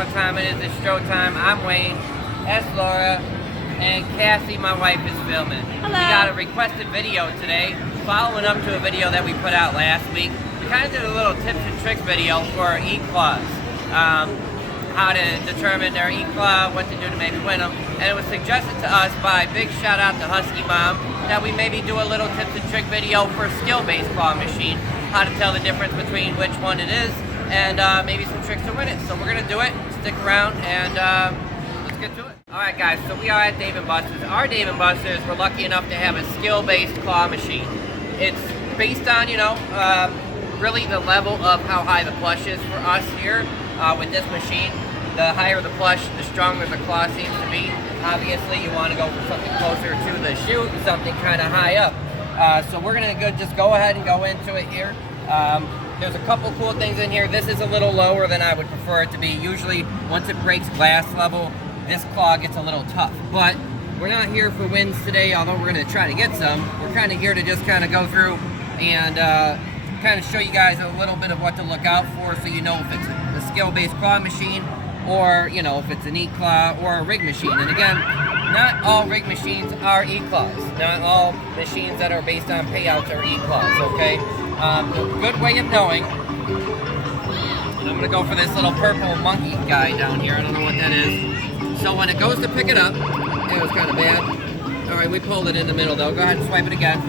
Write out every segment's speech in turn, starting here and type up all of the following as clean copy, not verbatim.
what time it is. It's Stroh time. I'm Wayne. That's Laura. And Cassie, my wife, is filming. Hello. We got a requested video today, following up to a video that we put out last week. We kind of did a little tips and tricks video for E-Claws. How to determine their E-Claw, what to do to maybe win them. And it was suggested to us by big shout out to HUSKYMOM that we maybe do a little tips and trick video for a skill-based claw machine. How to tell the difference between which one it is, and maybe some tricks to win it. So we're gonna do it. Stick around and let's get to it. All right, guys. So we are at Dave & Buster's. Our Dave & Buster's, we're lucky enough to have a skill-based claw machine. It's based on, you know, really the level of how high the plush is for us here with this machine. The higher the plush, the stronger the claw seems to be. Obviously, you want to go for something closer to the chute, something kind of high up. So we're gonna just go ahead and go into it here. There's a couple cool things in here. This is a little lower than I would prefer it to be. Usually, once it breaks glass level, this claw gets a little tough. But we're not here for wins today, although we're gonna try to get some. We're kind of here to just kind of go through and kind of show you guys a little bit of what to look out for, so you know if it's a skill-based claw machine, or you know if it's an E-Claw or a rig machine. And again, not all rig machines are E-Claws. Not all machines that are based on payouts are E-Claws, okay? A good way of knowing, and I'm gonna go for this little purple monkey guy down here. I don't know what that is. So when it goes to pick it up, it was kind of bad. All right, we pulled it in the middle though. Go ahead and swipe it again.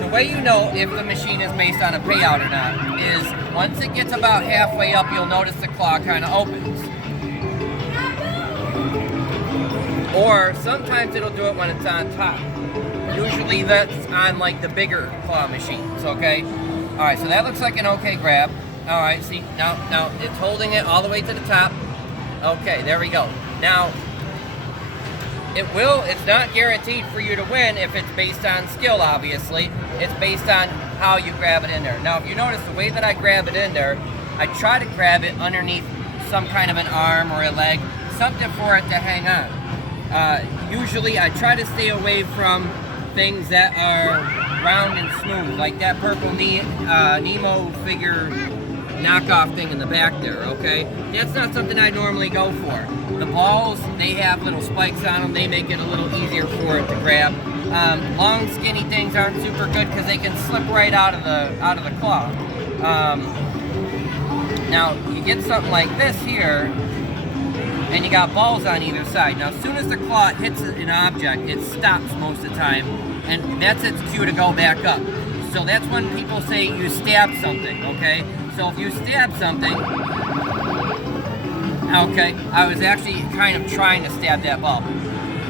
The way you know if the machine is based on a payout or not is once it gets about halfway up, you'll notice the claw kind of opens. Or sometimes it'll do it when it's on top. Usually that's on like the bigger claw machines, okay? All right, so that looks like an okay grab. All right, see, now it's holding it all the way to the top. Okay, there we go. Now, it's not guaranteed for you to win if it's based on skill, obviously. It's based on how you grab it in there. Now, if you notice the way that I grab it in there, I try to grab it underneath some kind of an arm or a leg, something for it to hang on. Usually I try to stay away from things that are round and smooth, like that purple Nemo figure knockoff thing in the back there, okay? That's not something I normally go for. The balls, they have little spikes on them. They make it a little easier for it to grab. Long, skinny things aren't super good because they can slip right out of the claw. Now, you get something like this here, and you got balls on either side. Now, as soon as the claw hits an object, it stops most of the time, and that's its cue to go back up. So that's when people say you stab something, okay? So if you stab something, okay, I was actually kind of trying to stab that ball.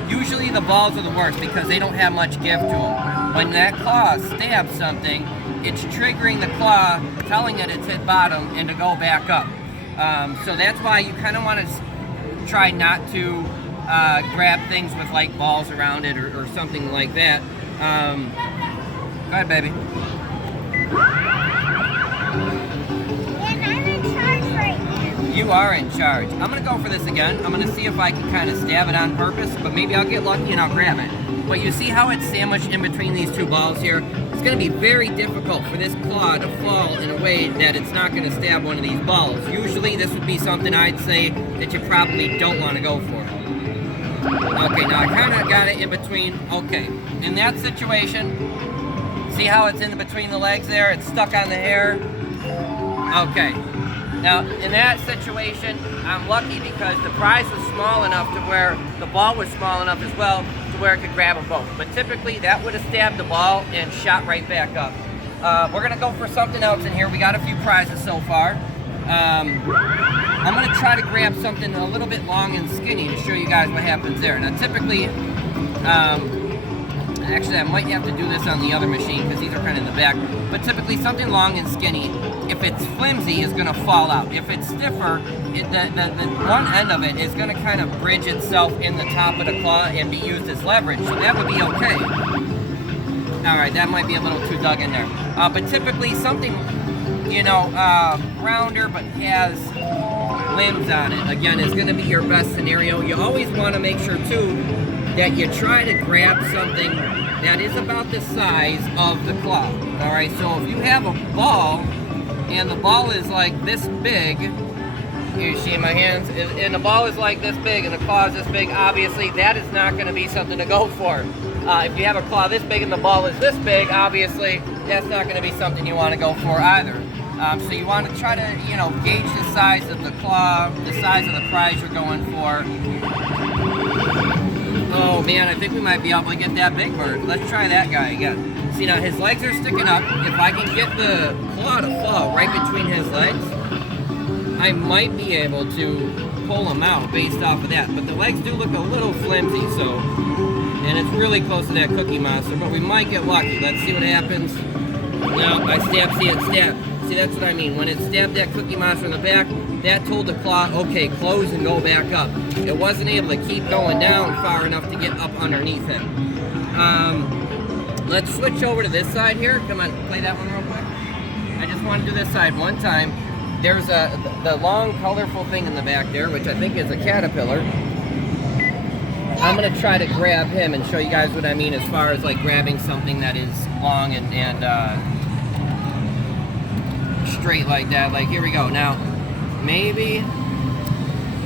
Usually the balls are the worst because they don't have much give to them. When that claw stabs something, it's triggering the claw, telling it it's hit bottom and to go back up. So that's why you kind of want to try not to grab things with like balls around it or something like that. Go ahead, baby. You are in charge. I'm gonna go for this again. I'm gonna see if I can kind of stab it on purpose, but maybe I'll get lucky and I'll grab it. But you see how it's sandwiched in between these two balls here? It's gonna be very difficult for this claw to fall in a way that it's not gonna stab one of these balls. Usually this would be something I'd say that you probably don't wanna go for. Okay, now I kinda got it in between. Okay, in that situation, see how it's in between the legs there? It's stuck on the hair. Okay. Now, in that situation, I'm lucky because the prize was small enough to where the ball was small enough as well to where it could grab them both. But typically, that would have stabbed the ball and shot right back up. We're gonna go for something else in here. We got a few prizes so far. I'm gonna try to grab something a little bit long and skinny to show you guys what happens there. Now, typically, actually, I might have to do this on the other machine because these are kind of in the back. But typically, something long and skinny, if it's flimsy, is going to fall out. If it's stiffer, the one end of it is going to kind of bridge itself in the top of the claw and be used as leverage. So that would be okay. All right, that might be a little too dug in there. But typically, something, you know, rounder but has limbs on it, again, is going to be your best scenario. You always want to make sure, too, that you try to grab something that is about the size of the claw. All right, so if you have a ball and the ball is like this big, You see my hands, and the ball is like this big and the claw is this big. Obviously, that is not going to be something to go for. If you have a claw this big and the ball is this big, obviously, that's not going to be something you want to go for either. So you want to try to, you know, gauge the size of the claw, the size of the prize you're going for. Oh man, I think we might be able to get that big bird. Let's try that guy again. See, now his legs are sticking up. If I can get the claw to fall right between his legs, I might be able to pull him out based off of that. But the legs do look a little flimsy, so, and it's really close to that Cookie Monster, but we might get lucky. Let's see what happens. No, I stabbed, see it stabbed. See, that's what I mean. When it stabbed that Cookie Monster in the back, that told the claw, okay, close and go back up. It wasn't able to keep going down far enough to get up underneath him. Let's switch over to this side here. Come on, play that one real quick. I just want to do this side one time. There's the long, colorful thing in the back there, which I think is a caterpillar. I'm going to try to grab him and show you guys what I mean as far as like grabbing something that is long and straight like that. Like, here we go. Now, maybe,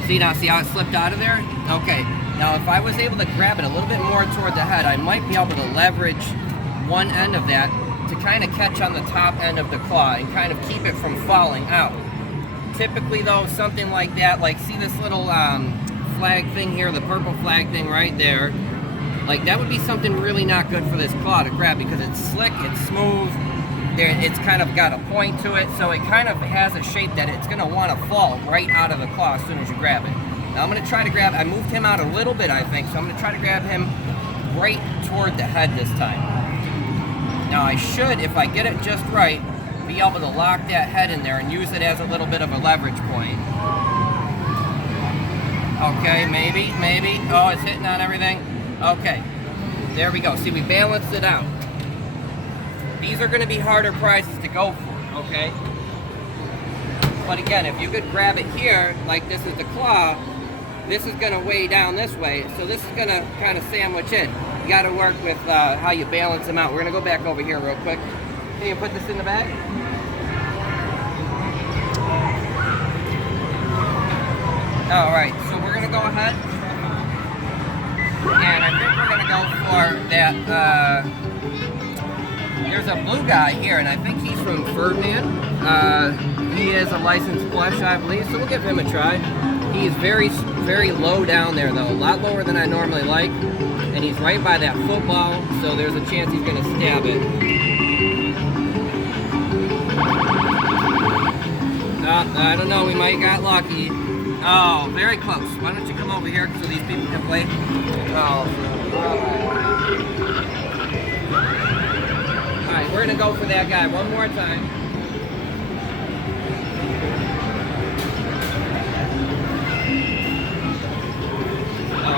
see how it slipped out of there? Okay, now if I was able to grab it a little bit more toward the head, I might be able to leverage one end of that to kind of catch on the top end of the claw and kind of keep it from falling out. Typically though, something like that, like see this little flag thing here, the purple flag thing right there, like that would be something really not good for this claw to grab because it's slick, it's smooth, it's kind of got a point to it, so it kind of has a shape that it's going to want to fall right out of the claw as soon as you grab it. Now I'm going to try to grab, I moved him out a little bit I think, so I'm going to try to grab him right toward the head this time. Now I should, if I get it just right, be able to lock that head in there and use it as a little bit of a leverage point. Okay, maybe. Oh, it's hitting on everything. Okay, there we go. See, we balanced it out. These are going to be harder prizes to go for, okay? But again, if you could grab it here, like this is the claw, this is going to weigh down this way, so this is going to kind of sandwich in. You got to work with how you balance them out. We're going to go back over here real quick. Can you put this in the bag? All right, so we're going to go ahead, and I think we're going to go for that, there's a blue guy here, and I think he's from Ferdinand. He is a licensed plush, I believe, so we'll give him a try. He is very, very low down there, though, a lot lower than I normally like, and he's right by that football, so there's a chance he's going to stab it. I don't know, we might have got lucky. Oh, very close. Why don't you come over here so these people can play? Oh, alright, we're going to go for that guy one more time.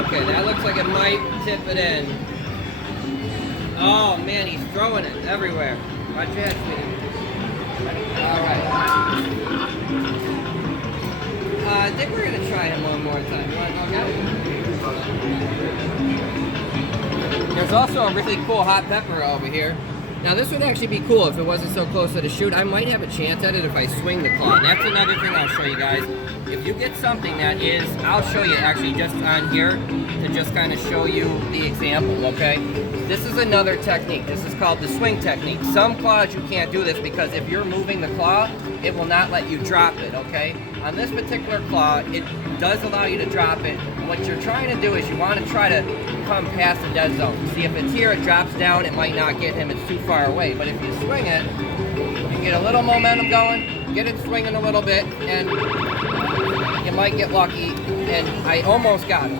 Okay, that looks like it might tip it in. Oh man, he's throwing it everywhere. Watch your head, sweetie. Alright. I think we're going to try him one more time. You want to go? There's also a really cool hot pepper over here. Now this would actually be cool if it wasn't so close to the chute. I might have a chance at it if I swing the claw. And that's another thing I'll show you guys. If you get something that is, I'll show you actually just on here to just kind of show you the example, okay? This is another technique. This is called the swing technique. Some claws you can't do this because if you're moving the claw, it will not let you drop it, okay? On this particular claw, it does allow you to drop it. What you're trying to do is you want to try to come past the dead zone. See, if it's here, it drops down, it might not get him, it's too far away. But if you swing it, you get a little momentum going, get it swinging a little bit, and you might get lucky. And I almost got him.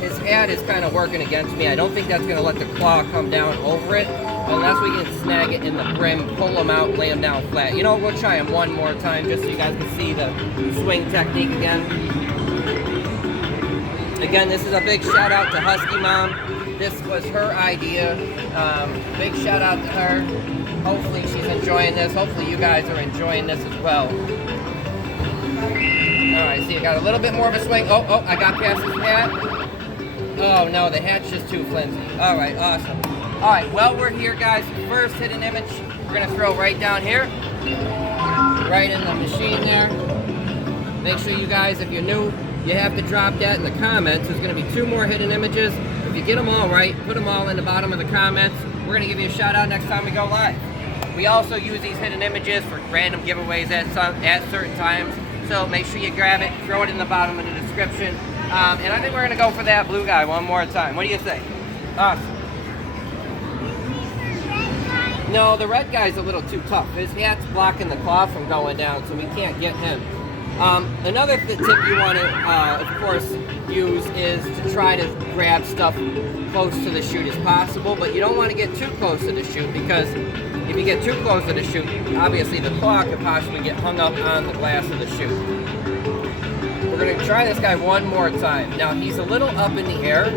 His head is kind of working against me. I don't think that's going to let the claw come down over it unless we can snag it in the brim, pull him out, lay him down flat. You know, we'll try him one more time just so you guys can see the swing technique again. Again, this is a big shout out to Husky Mom. This was her idea. Big shout out to her. Hopefully she's enjoying this. Hopefully you guys are enjoying this as well. Alright, see, I got a little bit more of a swing. Oh, I got past his hat. Oh no, the hat's just too flimsy. Alright, awesome. Alright, well, we're here, guys. First hidden image, we're going to throw right down here. Right in the machine there. Make sure you guys, if you're new, you have to drop that in the comments. There's going to be 2 more hidden images. If you get them all right, put them all in the bottom of the comments. We're going to give you a shout out next time we go live. We also use these hidden images for random giveaways at certain times. So make sure you grab it, throw it in the bottom of the description. And I think we're going to go for that blue guy one more time. What do you think? Awesome. No, the red guy's a little too tough. His hat's blocking the claw from going down, so we can't get him. Another tip you want to, of course, use is to try to grab stuff close to the chute as possible, but you don't want to get too close to the chute, because if you get too close to the chute, obviously the claw could possibly get hung up on the glass of the chute. We're going to try this guy one more time. Now, he's a little up in the air,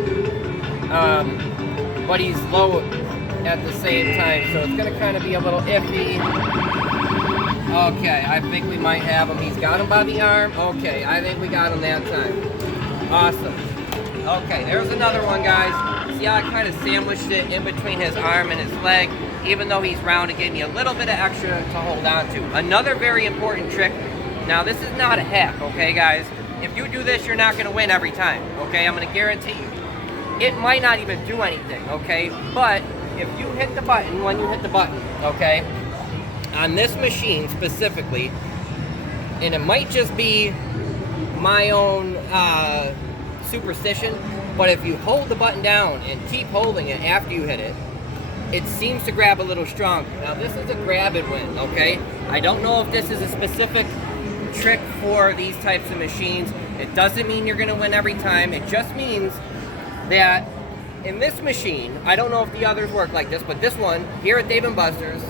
but he's low at the same time, so it's going to kind of be a little iffy. Okay, I think we might have him. He's got him by the arm. Okay, I think we got him that time. Awesome. Okay, there's another one, guys. See how I kind of sandwiched it in between his arm and his leg? Even though he's round, it gave me a little bit of extra to hold on to. Another very important trick. Now, this is not a hack, okay, guys? If you do this, you're not going to win every time, okay? I'm going to guarantee you. It might not even do anything, okay? But if you hit the button when you hit the button, okay? On this machine specifically, and it might just be my own superstition, but if you hold the button down and keep holding it after you hit it, it seems to grab a little stronger. Now, this is a grab and win, okay? I don't know if this is a specific trick for these types of machines. It doesn't mean you're gonna win every time. It just means that in this machine, I don't know if the others work like this, but this one, here at Dave & Buster's,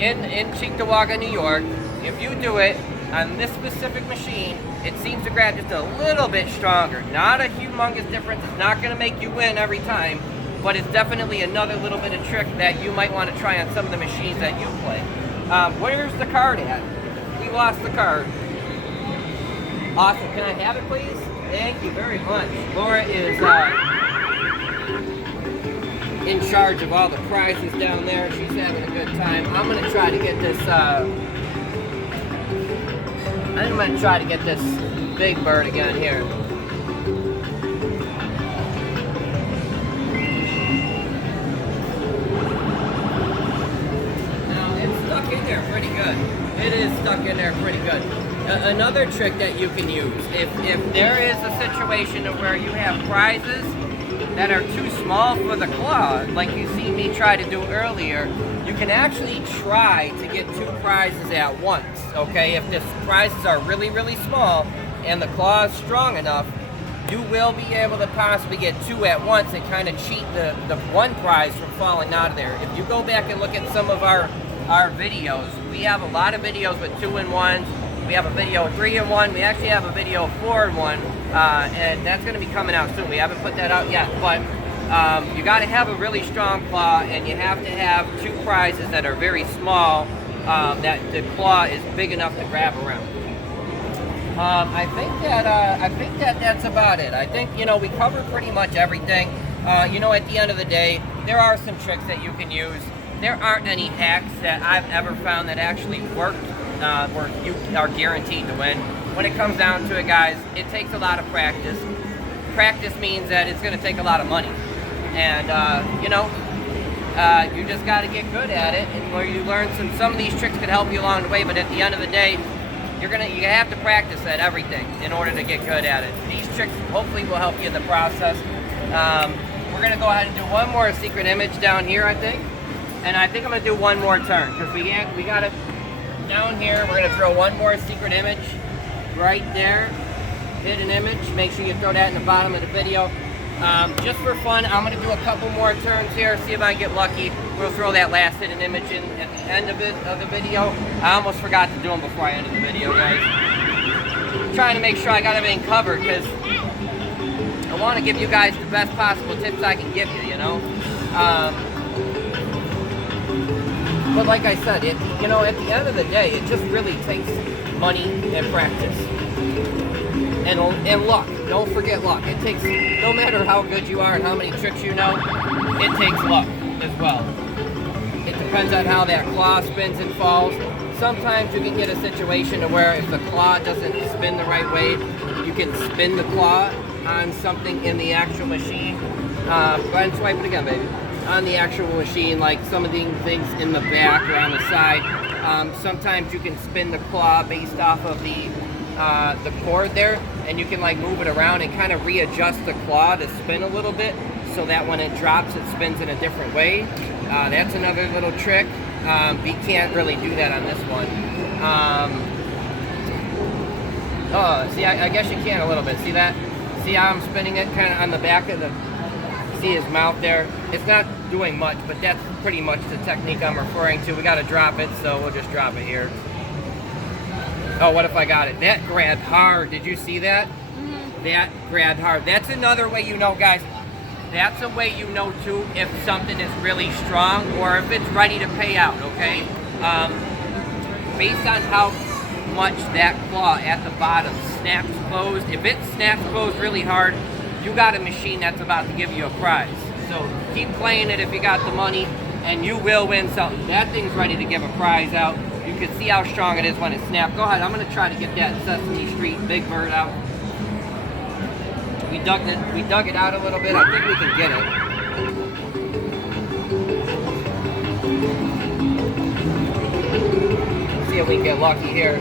in CHEEKTOWAGA, New York, if you do it on this specific machine, it seems to grab just a little bit stronger. Not a humongous difference. It's not going to make you win every time, but it's definitely another little bit of trick that you might want to try on some of the machines that you play. Where's the card at? We lost the card. Awesome. Can I have it, please? Thank you very much. Laura is in charge of all the prizes down there. She's having a good time. I'm going to try to get this, I'm going to try to get this big bird again here. Now, it's stuck in there pretty good. It is stuck in there pretty good. Another trick that you can use, if there is a situation where you have prizes that are too small for the claw, like you see me try to do earlier, you can actually try to get 2 prizes at once, okay? If the prizes are really, really small and the claw is strong enough, you will be able to possibly get 2 at once and kind of cheat the one prize from falling out of there. If you go back and look at some of our videos, we have a lot of videos with 2-in-1s. We have a video 3-in-1. We actually have a video 4-in-1. And that's going to be coming out soon. We haven't put that out yet, but you got to have a really strong claw, and you have to have 2 prizes that are very small, that the claw is big enough to grab around. I think that's about it. I think, you know, we covered pretty much everything. You know, at the end of the day, there are some tricks that you can use. There aren't any hacks that I've ever found that actually worked, where you are guaranteed to win. When it comes down to it, guys, it takes a lot of practice. Practice means that it's going to take a lot of money. And, you know, you just got to get good at it, and where you learn some of these tricks could help you along the way, but at the end of the day, you have to practice at everything in order to get good at it. These tricks hopefully will help you in the process. We're going to go ahead and do one more secret image down here, I think. And I think I'm going to do one more turn, because we got it down here. We're going to throw one more secret image right there. Hidden image. Make sure you throw that in the bottom of the video. Just for fun, I'm going to do a couple more turns here, see if I can get lucky. We'll throw that last hidden image in at the end of the video. I almost forgot to do them before I ended the video, guys. I'm trying to make sure I got everything covered, because I want to give you guys the best possible tips I can give you, you know. But like I said, you know, at the end of the day, it just really takes money and practice. And luck. Don't forget luck. It takes, no matter how good you are and how many tricks you know, it takes luck as well. It depends on how that claw spins and falls. sometimes you can get a situation to where if the claw doesn't spin the right way, you can spin the claw on something in the actual machine. Go ahead and swipe it again, baby. On the actual machine, like some of the things in the back or on the side. Sometimes you can spin the claw based off of the cord there, and you can like move it around and kind of readjust the claw to spin a little bit so that when it drops, it spins in a different way. That's another little trick. We can't really do that on this one. Oh, see, I guess you can a little bit. See that? See how I'm spinning it kind of on the back of the, see his mouth there? It's not doing much, but that's pretty much the technique I'm referring to. We got to drop it, so we'll just drop it here. Oh, what if I got it? That grabbed hard. Did you see that? Mm-hmm. That grabbed hard. That's another way you know, guys. That's a way you know, too, if something is really strong or if it's ready to pay out, okay? Based on how much that claw at the bottom snaps closed, if it snaps closed really hard, you got a machine that's about to give you a prize. So keep playing it if you got the money, and you will win something. That thing's ready to give a prize out. You can see how strong it is when it snaps. Go ahead, I'm gonna try to get that Sesame Street Big Bird out. We dug it out a little bit. I think we can get it. See if we can get lucky here.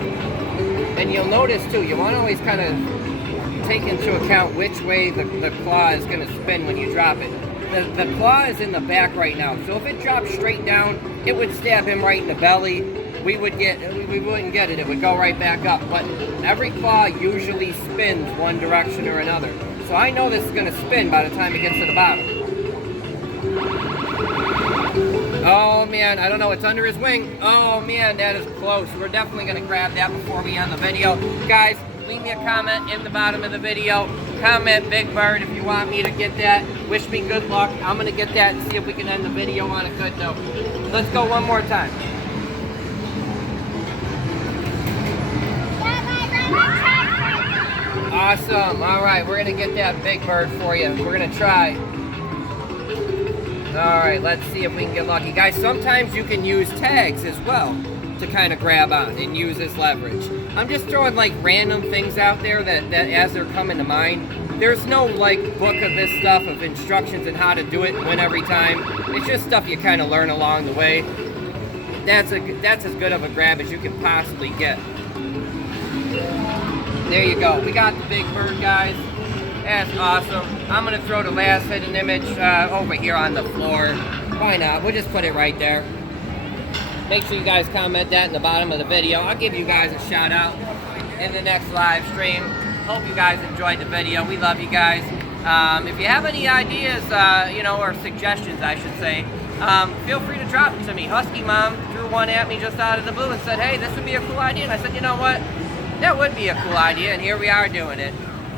And you'll notice too, you want to always kind of take into account which way the claw is going to spin when you drop it. The claw is in the back right now, so if it dropped straight down, it would stab him right in the belly. We wouldn't get it. It would go right back up. But every claw usually spins one direction or another. So I know this is going to spin by the time it gets to the bottom. Oh man, I don't know, it's under his wing. Oh man, that is close. We're definitely going to grab that before we end the video. Guys, leave me a comment in the bottom of the video. Comment Big Bird if you want me to get that. Wish me good luck. I'm going to get that and see if we can end the video on a good note. Let's go one more time. Awesome. All right, we're going to get that Big Bird for you. We're going to try. All right, let's see if we can get lucky. Guys, sometimes you can use tags as well to kind of grab on and use this leverage. I'm just throwing like random things out there that as they're coming to mind. There's no like book of this stuff of instructions and how to do it, win every time. It's just stuff you kind of learn along the way. That's as good of a grab as you can possibly get. There you go. We got the Big Bird, guys. That's awesome. I'm going to throw the last hidden image over here on the floor. Why not? We'll just put it right there. Make sure you guys comment that in the bottom of the video. I'll give you guys a shout out in the next live stream. Hope you guys enjoyed the video. We love you guys. If you have any ideas, or suggestions, I should say, feel free to drop it to me. Husky Mom threw one at me just out of the blue and said, hey, this would be a cool idea. And I said, you know what? That would be a cool idea, and here we are doing it.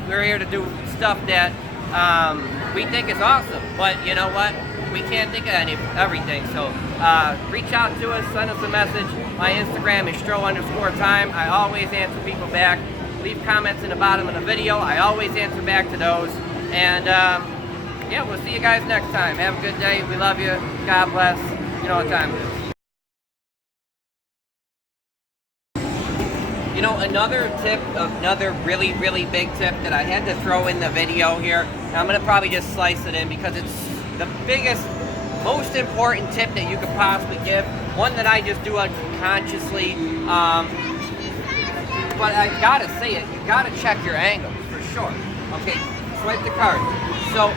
We're here to do stuff that we think is awesome, but you know what? We can't think of everything, so reach out to us, send us a message. My Instagram is Stroh_time. I always answer people back. Leave comments in the bottom of the video. I always answer back to those, and yeah, we'll see you guys next time. Have a good day. We love you. God bless. You know what time it is. You know, another really, really big tip that I had to throw in the video here, and I'm going to probably just slice it in because it's the biggest, most important tip that you could possibly give. One that I just do unconsciously, but I got to say it, you got to check your angles for sure. Okay, swipe the card. So,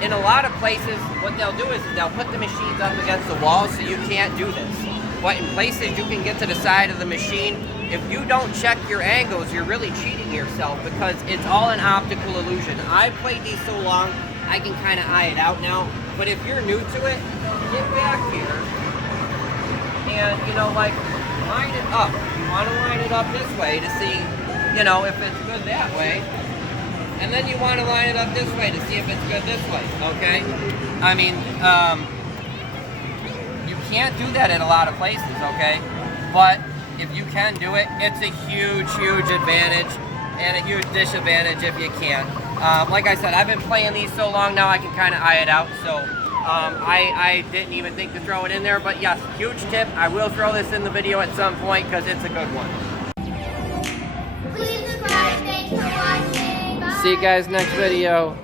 in a lot of places, what they'll do is they'll put the machines up against the wall so you can't do this. But in places you can get to the side of the machine. If you don't check your angles, you're really cheating yourself because it's all an optical illusion. I've played these so long, I can kind of eye it out now. But if you're new to it, get back here and, like line it up. You want to line it up this way to see, if it's good that way. And then you want to line it up this way to see if it's good this way, okay? I mean, you can't do that in a lot of places, okay? But if you can do it, it's a huge, huge advantage and a huge disadvantage if you can't. Like I said, I've been playing these so long now I can kind of eye it out. So I didn't even think to throw it in there, but yes, huge tip. I will throw this in the video at some point because it's a good one. Please subscribe. Thanks for watching. Bye. See you guys next video.